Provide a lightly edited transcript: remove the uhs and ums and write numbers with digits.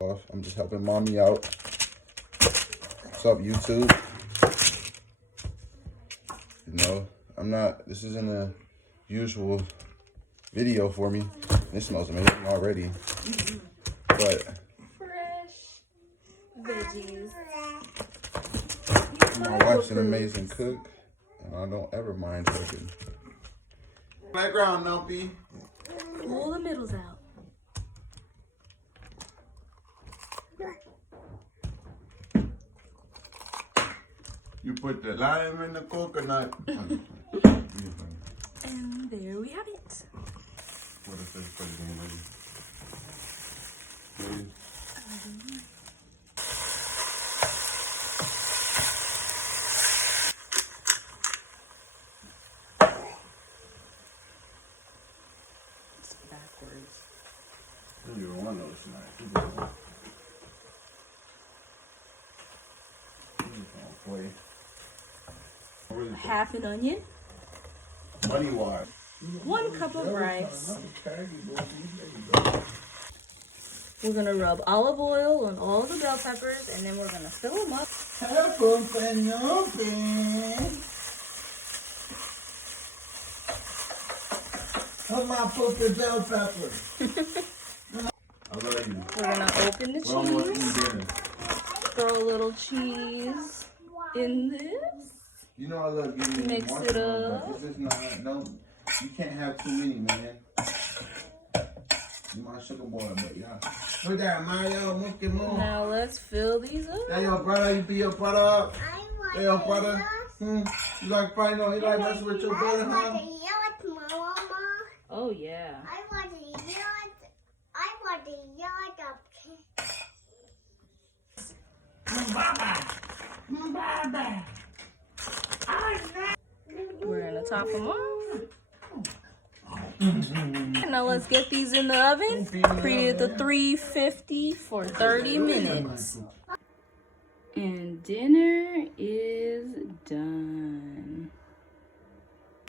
I'm just helping mommy out. What's up, YouTube? You know, this isn't a usual video for me. It smells amazing already. But fresh veggies. my wife's an amazing cook, and I don't ever mind cooking. Background, Numpy. Pull the middles out. You put the lime in the coconut. And there we have it. What is this thing ready? It's backwards. You don't want those tonight. Play. Half an onion. Money wise. 1 cup of rice. We're gonna rub olive oil on all the bell peppers, and then we're gonna fill them up. Come on, put the bell pepper. I love you. We're gonna open the cheese. Throw a little cheese in this. You know I love you. Mix it up. This is not, no, you can't have too many, man. You my sugar boy, but yeah. Look at Mario, Monkey Moon. Now let's fill these up. That your brother, you be your brother. That your brother. You like fighting on, you like messing with your brother, huh? Oh yeah. I want a yard of We're gonna top them off. Now let's get these in the oven. Preheated to 350 for 30 minutes. And dinner is done.